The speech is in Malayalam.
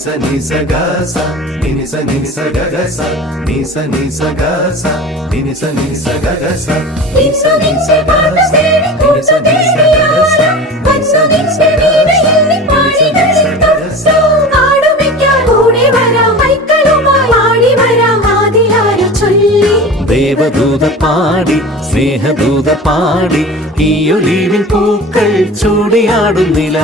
sa ni sa ga sa ni sa ga ga sa ni sa ni sa ga ga sa വിൻസ പാട്ട് തേടി കൂട്ടു തേടിയാല വൻസ വീണയിൽ പാടികളിൽ തൊട്ടു ആടുമിക്കാൻ കൂടെ വരാം മൈക്കളുമായി ആടി വരാം ആദിയാര ചൊല്ലി ദേവദൂത പാടി സ്നേഹദൂത പാടി ഈ ഒലിവിൻ പൂക്കൾ ചൂടിയാടുന്നില്ല